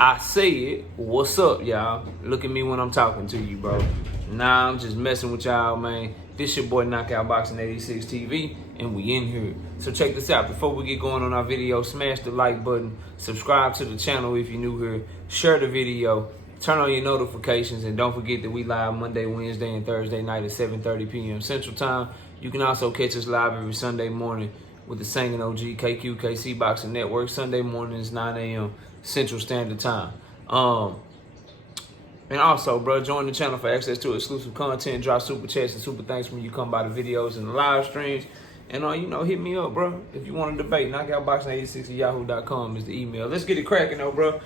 I said, what's up, y'all? Look at me when I'm talking to you, bro. Nah, I'm just messing with y'all, man. This your boy Knockout Boxing 86 TV, and we in here. So check this out. Before we get going on our video, smash the like button, subscribe to the channel if you're new here, share the video, turn on your notifications, and don't forget that we live Monday, Wednesday, and Thursday night at 7:30 p.m. Central Time. You can also catch us live every Sunday morning with the Singing OG KQKC Boxing Network. Sunday mornings, 9 a.m. Central Standard Time. And also, bro, join the channel for access to exclusive content, drop super chats and super thanks when you come by the videos and the live streams. And, hit me up, bro. If you want to debate, knockoutboxing86@yahoo.com is the email. Let's get it cracking, though, bro.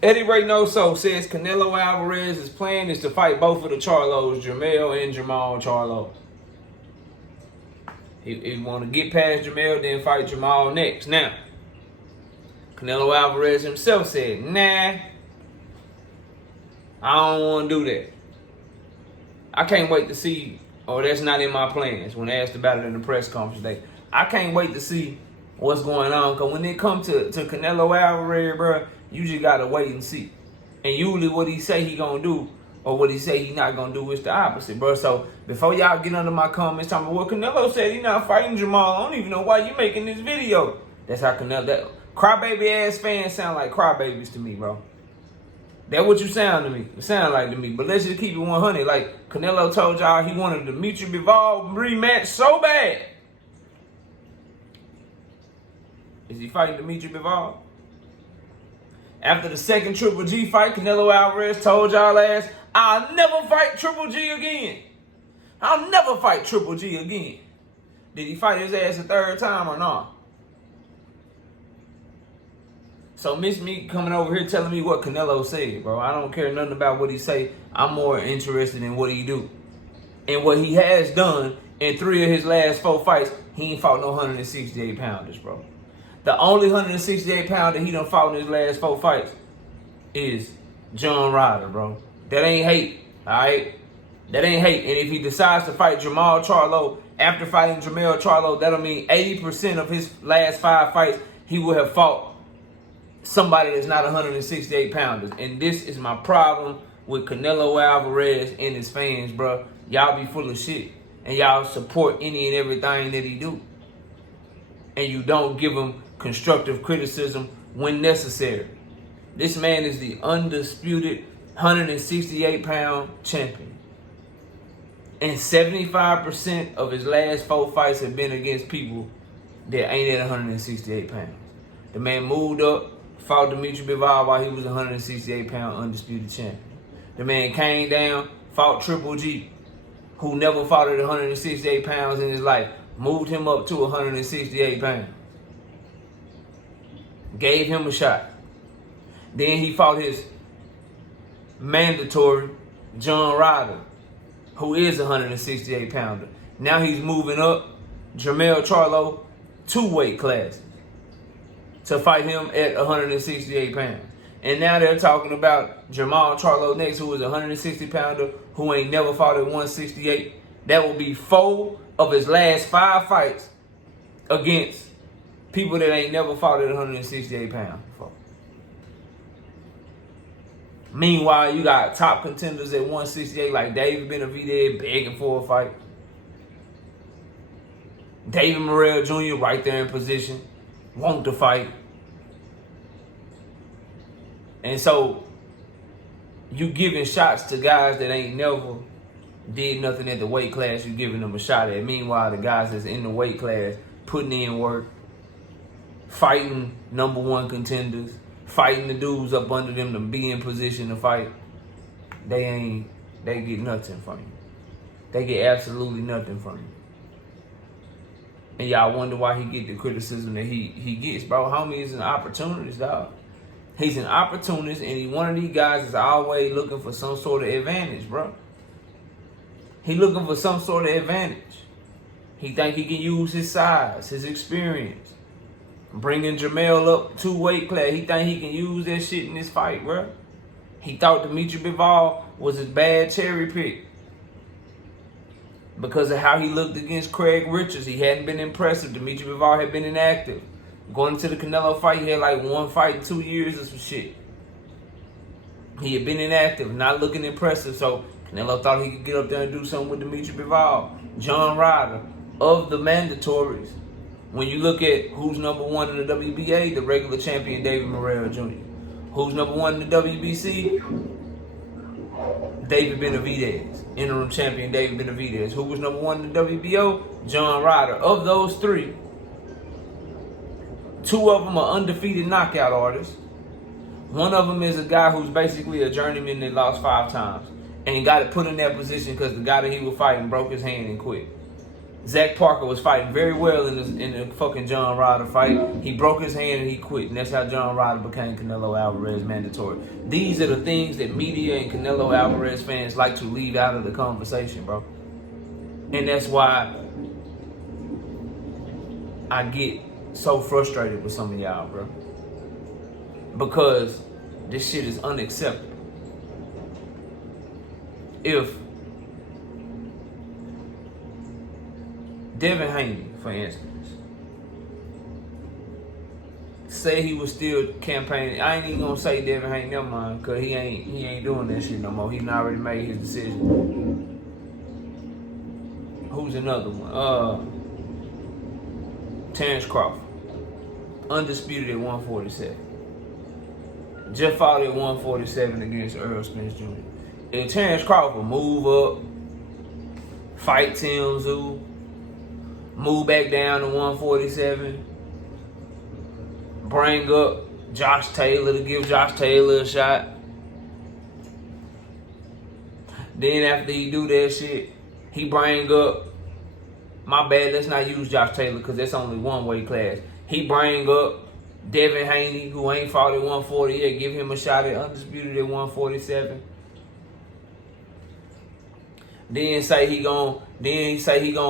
Eddy Reynoso says Canelo Alvarez's plan is to fight both of the Charlos, Jermell and Jermall Charlo. He want to get past Jermell, then fight Jermall next. Now, Canelo Alvarez himself said, nah, I don't want to do that. I can't wait to see, that's not in my plans, when asked about it in the press conference today. I can't wait to see what's going on, because when it comes to Canelo Alvarez, bro, you just got to wait and see. And usually what he say he going to do, or what he say he not going to do is the opposite, bro. So before y'all get under my comments talking about, well, Canelo said he not fighting Jermall, I don't even know why you making this video. That's how Canelo, that crybaby ass fans sound like crybabies to me, bro. That's what you sound to me. You sound like to me. But let's just keep it 100. Like Canelo told y'all he wanted the Dimitri Bivol rematch so bad. Is he fighting Dimitri Bivol? After the second Triple G fight, Canelo Alvarez told y'all ass, I'll never fight Triple G again. I'll never fight Triple G again. Did he fight his ass a third time or not? So miss me coming over here telling me what Canelo said, bro. I don't care nothing about what he say. I'm more interested in what he do. And what he has done in 3 of his last 4 fights, he ain't fought no 168 pounders, bro. The only 168 pounder he done fought in his last 4 fights is John Ryder, bro. That ain't hate, all right? That ain't hate. And if he decides to fight Jermall Charlo after fighting Jermell Charlo, that'll mean 80% of his last 5 fights he will have fought somebody that's not 168 pounders. And this is my problem with Canelo Alvarez and his fans, bro. Y'all be full of shit. And y'all support any and everything that he do. And you don't give him constructive criticism when necessary. This man is the undisputed 168-pound champion. And 75% of his last 4 fights have been against people that ain't at 168 pounds. The man moved up, fought Dimitri Bivol while he was a 168-pound undisputed champion. The man came down, fought Triple G, who never fought at 168 pounds in his life. Moved him up to 168 pounds. Gave him a shot. Then he fought his mandatory, John Ryder, who is a 168 pounder. Now he's moving up, Jermell Charlo, 2 weight classes, to fight him at 168 pounds. And now they're talking about Jermall Charlo next, who is a 160 pounder, who ain't never fought at 168. That will be 4 of his last 5 fights against people that ain't never fought at 168 pounds before. Meanwhile, you got top contenders at 168 like David Benavidez begging for a fight. David Morrell Jr. right there in position, want to fight. And so you giving shots to guys that ain't never did nothing at the weight class you giving them a shot at. Meanwhile, the guys that's in the weight class putting in work, fighting #1 contenders, fighting the dudes up under them to be in position to fight, they get nothing from you. They get absolutely nothing from you. And y'all wonder why he get the criticism that he gets. Bro, homie is an opportunist, dog. He's an opportunist, and he's one of these guys that's always looking for some sort of advantage, bro. He looking for some sort of advantage. He think he can use his size, his experience, bringing Jermell up 2 weight class. He think he can use that shit in this fight, bro. He thought Dimitri Bivol was his bad cherry pick because of how he looked against Craig Richards. He hadn't been impressive. Dimitri Bivol had been inactive. Going into the Canelo fight, he had like 1 fight in 2 years or some shit. He had been inactive, not looking impressive, so Canelo thought he could get up there and do something with Dimitri Bivol. John Ryder, of the mandatories. When you look at who's number one in the WBA, the regular champion David Morrell Jr. Who's number one in the WBC? David Benavidez. Interim champion David Benavidez. Who was number one in the WBO? John Ryder. Of those three, two of them are undefeated knockout artists. One of them is a guy who's basically a journeyman that lost 5 times. And he got put in that position because the guy that he was fighting broke his hand and quit. Zach Parker was fighting very well in the fucking John Ryder fight. He broke his hand and he quit. And that's how John Ryder became Canelo Alvarez mandatory. These are the things that media and Canelo Alvarez fans like to leave out of the conversation, bro. And that's why I get so frustrated with some of y'all, bro. Because this shit is unacceptable. If Devin Haney, for instance, say he was still campaigning. I ain't even gonna say Devin Haney, never mind, cause he ain't doing that shit no more. He already made his decision. Who's another one? Terrence Crawford, undisputed at 147. Just fought at 147 against Errol Spence Jr. If Terrence Crawford move up, fight Tim Tszyu, move back down to 147, bring up Josh Taylor to give Josh Taylor a shot. Then after he do that shit, he bring up, my bad, let's not use Josh Taylor because that's only one weight class. He bring up Devin Haney, who ain't fought at 140 yet, give him a shot at undisputed at 147. Then say he gonna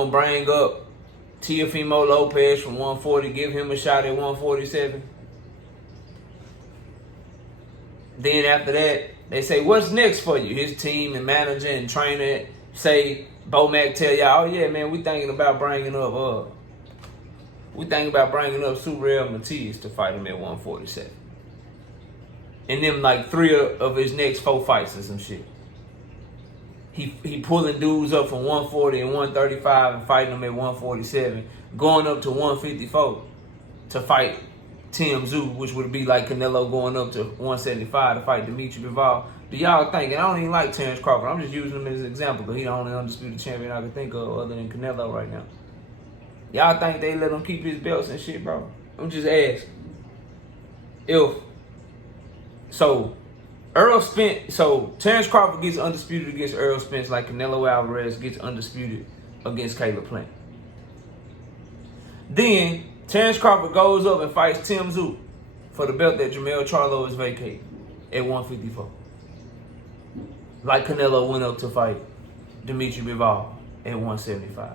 bring up Teofimo Lopez from 140, give him a shot at 147. Then after that, they say, what's next for you? His team and manager and trainer say, Bo Mac tell y'all, oh yeah, man, we thinking about bringing up Surreal Matias to fight him at 147. And then like 3 of his next 4 fights or some shit. He pulling dudes up from 140 and 135 and fighting them at 147, going up to 154 to fight Tim Tszyu, which would be like Canelo going up to 175 to fight Dimitri Bivol. Do y'all think, and I don't even like Terrence Crawford, I'm just using him as an example because he's the only undisputed champion I can think of other than Canelo right now. Y'all think they let him keep his belts and shit, bro? I'm just asking. Terrence Crawford gets undisputed against Errol Spence like Canelo Alvarez gets undisputed against Caleb Plant. Then Terrence Crawford goes up and fights Tim Tszyu for the belt that Jermell Charlo is vacating at 154. Like Canelo went up to fight Dimitri Bivol at 175.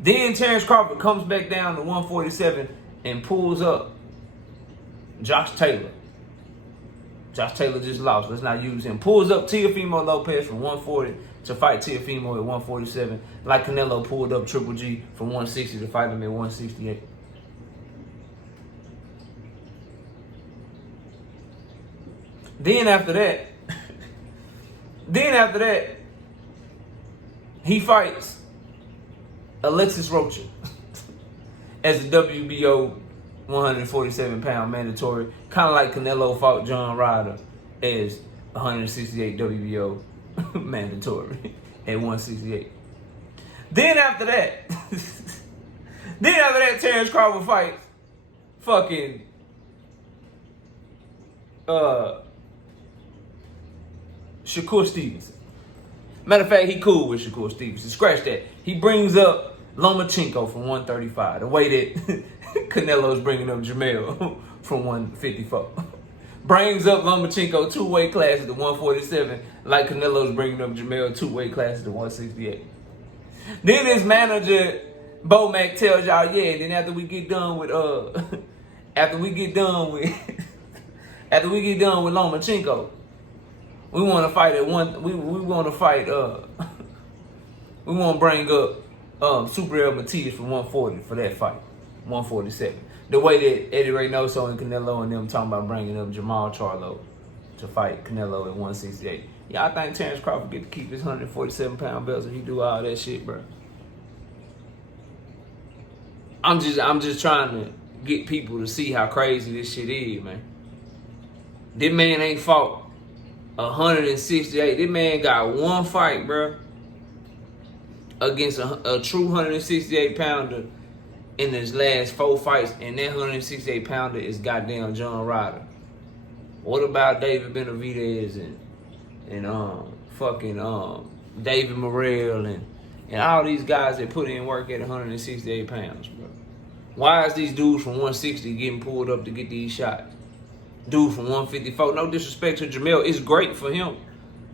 Then Terrence Crawford comes back down to 147 and pulls up Josh Taylor. Josh Taylor just lost. Let's not use him. Pulls up Teofimo Lopez from 140 to fight Teofimo at 147. Like Canelo pulled up Triple G from 160 to fight him at 168. Then after that, he fights Alexis Rocha as the WBO 147-pound mandatory, kind of like Canelo fought John Ryder as 168 WBO mandatory at 168. Then after that, Terrence Crawford fights fucking Shakur Stevenson. Matter of fact, he cool with Shakur Stevenson. Scratch that. He brings up Lomachenko from 135, the way that Canelo's bringing up Jermell from 154. Brings up Lomachenko 2 weight classes to 147, like Canelo's bringing up Jermell 2 weight classes to 168. Then his manager Bo Mac tells y'all, yeah. Then after we get done with Lomachenko, we want to fight at one. We want to fight. We want to bring up Surreal Matias from 140 for that fight, 147. The way that Eddy Reynoso and Canelo and them talking about bringing up Jermall Charlo to fight Canelo at 168. Y'all think Terrence Crawford get to keep his 147-pound belts if he do all that shit, bro? I'm just trying to get people to see how crazy this shit is, man. This man ain't fought 168. This man got one fight, bro, against a true 168-pounder in his last 4 fights, and that 168-pounder is goddamn John Ryder. What about David Benavidez and David Morrell and all these guys that put in work at 168 pounds, bro? Why is these dudes from 160 getting pulled up to get these shots? Dude from 154, no disrespect to Jermell, it's great for him.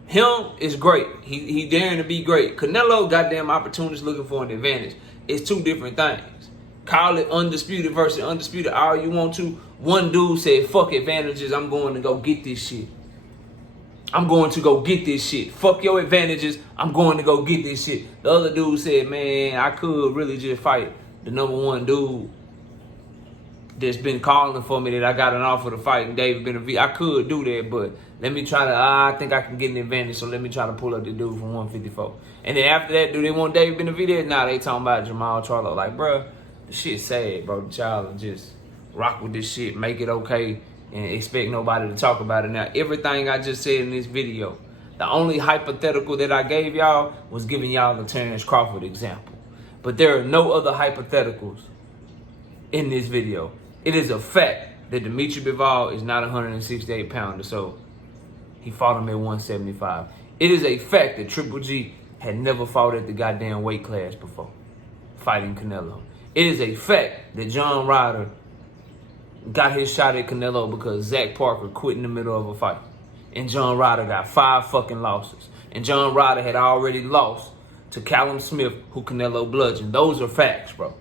Him is great. He daring to be great. Canelo, goddamn opportunist looking for an advantage. It's two different things. Call it undisputed versus undisputed all you want to. One dude said, fuck advantages, I'm going to go get this shit. I'm going to go get this shit. Fuck your advantages, I'm going to go get this shit. The other dude said, man, I could really just fight the #1 dude that's been calling for me that I got an offer to fight, and David Benavidez. I could do that, but let me try to, I think I can get an advantage, so let me try to pull up the dude from 154. And then after that, do they want David Benavidez? Nah, they talking about Jermall Charlo. Like, bruh, the shit's sad, bro. The child just rock with this shit, make it okay, and expect nobody to talk about it. Now, everything I just said in this video, the only hypothetical that I gave y'all was giving y'all the Terrence Crawford example. But there are no other hypotheticals in this video. It is a fact that Dimitri Bivol is not a 168-pounder, so he fought him at 175. It is a fact that Triple G had never fought at the goddamn weight class before, fighting Canelo. It is a fact that John Ryder got his shot at Canelo because Zach Parker quit in the middle of a fight. And John Ryder got 5 fucking losses. And John Ryder had already lost to Callum Smith, who Canelo bludgeoned. Those are facts, bro.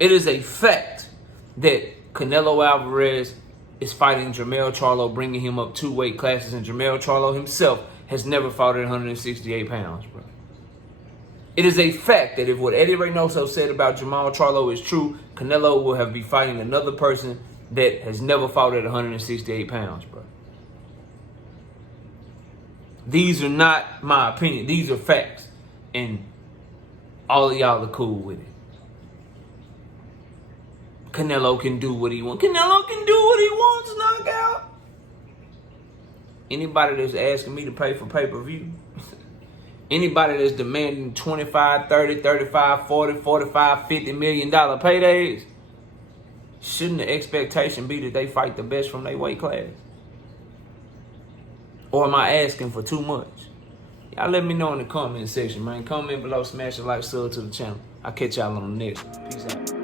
It is a fact that Canelo Alvarez is fighting Jermell Charlo, bringing him up 2 weight classes, and Jermell Charlo himself has never fought at 168 pounds, bro. It is a fact that if what Eddy Reynoso said about Jermall Charlo is true, Canelo will be fighting another person that has never fought at 168 pounds, bro. These are not my opinion. These are facts. And all of y'all are cool with it. Canelo can do what he wants. Canelo can do what he wants, knockout. Anybody that's asking me to pay for pay-per-view, anybody that's demanding 25, 30, 35, 40, 45, $50 million paydays, shouldn't the expectation be that they fight the best from their weight class? Or am I asking for too much? Y'all let me know in the comment section, man. Comment below, smash a like, sub to the channel. I'll catch y'all on the next one. Peace out.